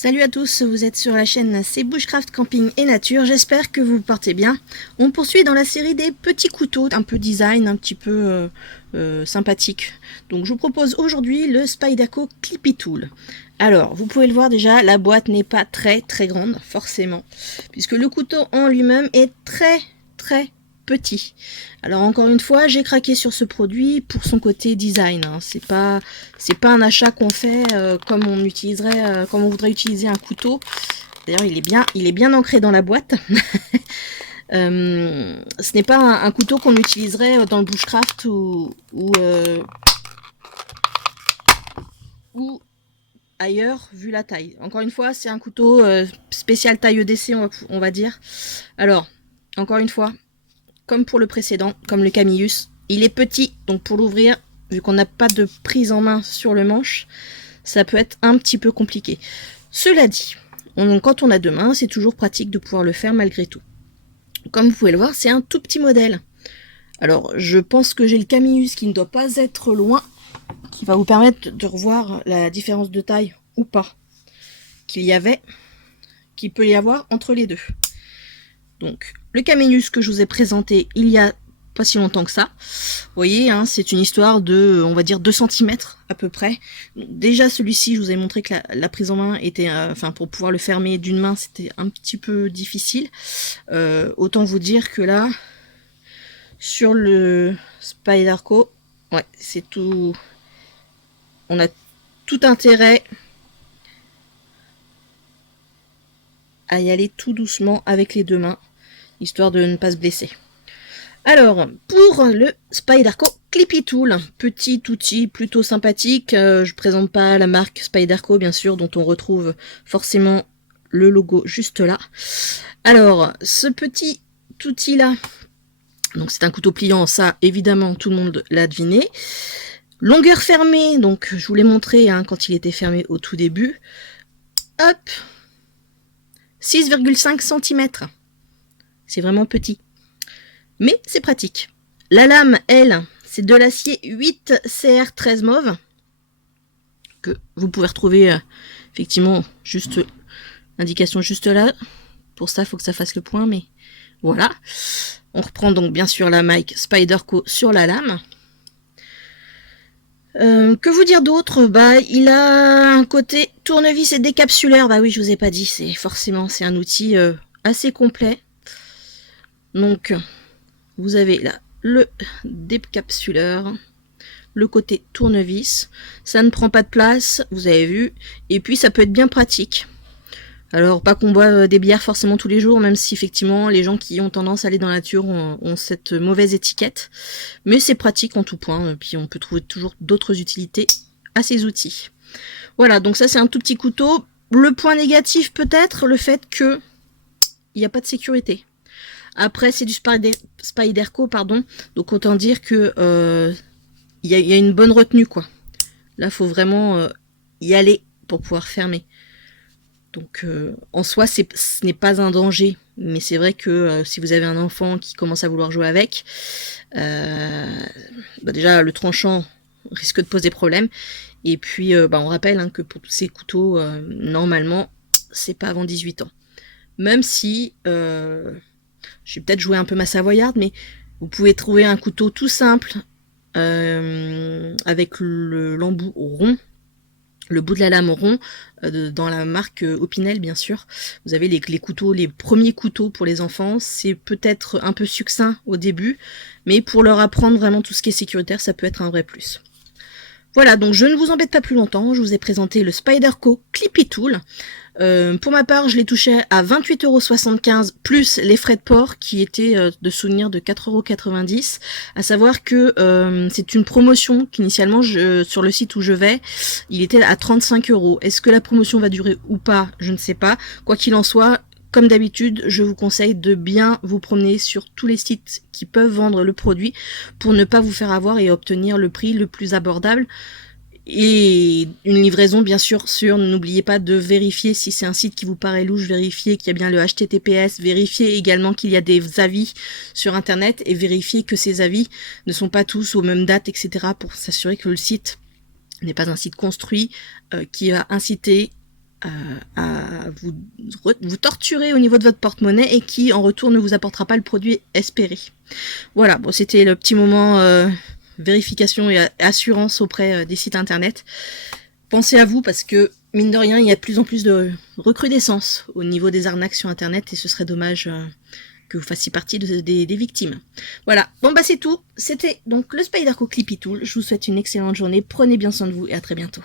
Salut à tous, vous êtes sur la chaîne C'est Bushcraft Camping et Nature, j'espère que vous vous portez bien. On poursuit dans la série des petits couteaux, un peu design, un petit peu sympathique. Donc je vous propose aujourd'hui le Spyderco Clippy Tool. Alors, vous pouvez le voir déjà, la boîte n'est pas très grande, forcément, puisque le couteau en lui-même est très petit. Alors encore une fois, j'ai craqué sur ce produit pour son côté design. Hein. C'est pas un achat qu'on fait comme on utiliserait, comme on voudrait utiliser un couteau. D'ailleurs, il est bien ancré dans la boîte. Ce n'est pas un couteau qu'on utiliserait dans le bushcraft ou ailleurs, vu la taille. Encore une fois, c'est un couteau spécial taille EDC, on va dire. Alors, encore une fois, comme pour le précédent, comme le Camillus, il est petit, donc pour l'ouvrir, vu qu'on n'a pas de prise en main sur le manche, ça peut être un petit peu compliqué. Cela dit, quand on a deux mains, c'est toujours pratique de pouvoir le faire malgré tout. Comme vous pouvez le voir, c'est un tout petit modèle. Alors, je pense que j'ai le Camillus qui ne doit pas être loin, qui va vous permettre de revoir la différence de taille ou pas qu'il peut y avoir entre les deux. Donc, le Camillus que je vous ai présenté il y a pas si longtemps que ça. Vous voyez, hein, c'est une histoire de, on va dire, 2 cm à peu près. Déjà, celui-ci, je vous ai montré que la prise en main était, enfin, pour pouvoir le fermer d'une main, c'était un petit peu difficile. Autant vous dire que là, sur le Spyderco, ouais, c'est tout. On a tout intérêt à y aller tout doucement avec les deux mains, histoire de ne pas se blesser. Alors, pour le Spyderco Clippy Tool, petit outil plutôt sympathique, je présente pas la marque Spyderco bien sûr, dont on retrouve forcément le logo juste là. Alors, ce petit outil là, donc c'est un couteau pliant, ça évidemment tout le monde l'a deviné. Longueur fermée, donc je vous l'ai montré hein, quand il était fermé au tout début. Hop, 6,5 cm. C'est vraiment petit. Mais c'est pratique. La lame, elle, c'est de l'acier 8 CR13 mauve. Que vous pouvez retrouver effectivement juste l'indication juste là. Pour ça, il faut que ça fasse le point, mais voilà. On reprend donc bien sûr la marque Spyderco sur la lame. Que vous dire d'autre? Bah, il a un côté tournevis et décapsuleur. Bah oui, je vous ai pas dit, c'est un outil assez complet. Donc, vous avez là le décapsuleur, le côté tournevis. Ça ne prend pas de place, vous avez vu. Et puis, ça peut être bien pratique. Alors, pas qu'on boit des bières forcément tous les jours, même si effectivement les gens qui ont tendance à aller dans la nature ont cette mauvaise étiquette. Mais c'est pratique en tout point, puis on peut trouver toujours d'autres utilités à ces outils. Voilà, donc ça c'est un tout petit couteau. Le point négatif peut-être, le fait que il n'y a pas de sécurité. Après c'est du Spyderco, pardon, donc autant dire que il y a une bonne retenue quoi. Là faut vraiment y aller pour pouvoir fermer. Donc en soi, ce n'est pas un danger, mais c'est vrai que si vous avez un enfant qui commence à vouloir jouer avec, bah déjà le tranchant risque de poser problème. Et puis bah, on rappelle hein, que pour tous ces couteaux, normalement, c'est pas avant 18 ans. Même si, je vais peut-être jouer un peu ma savoyarde, mais vous pouvez trouver un couteau tout simple, avec l'embout rond, le bout de la lame rond, dans la marque Opinel bien sûr. Vous avez les couteaux, les premiers couteaux pour les enfants, c'est peut-être un peu succinct au début, mais pour leur apprendre vraiment tout ce qui est sécuritaire, ça peut être un vrai plus. Voilà, donc je ne vous embête pas plus longtemps, je vous ai présenté le Spyderco Clippy Tool. Pour ma part, je l'ai touché à 28,75 € plus les frais de port qui étaient de souvenir de 4,90 €. À savoir que c'est une promotion qu'initialement, sur le site où je vais, il était à 35 €. Est-ce que la promotion va durer ou pas? Je ne sais pas. Quoi qu'il en soit, comme d'habitude, je vous conseille de bien vous promener sur tous les sites qui peuvent vendre le produit pour ne pas vous faire avoir et obtenir le prix le plus abordable. Et une livraison bien sûr sûre, n'oubliez pas de vérifier si c'est un site qui vous paraît louche, vérifiez qu'il y a bien le HTTPS, vérifiez également qu'il y a des avis sur internet et vérifiez que ces avis ne sont pas tous aux mêmes dates, etc. pour s'assurer que le site n'est pas un site construit qui va inciter à vous torturer au niveau de votre porte-monnaie et qui en retour ne vous apportera pas le produit espéré. Voilà, bon, c'était le petit moment vérification et assurance auprès des sites internet. Pensez à vous parce que mine de rien il y a de plus en plus de recrudescence au niveau des arnaques sur internet et ce serait dommage que vous fassiez partie des victimes. Voilà, bon bah c'est tout, c'était donc le Spyderco Clippy Tool, je vous souhaite une excellente journée, prenez bien soin de vous et à très bientôt.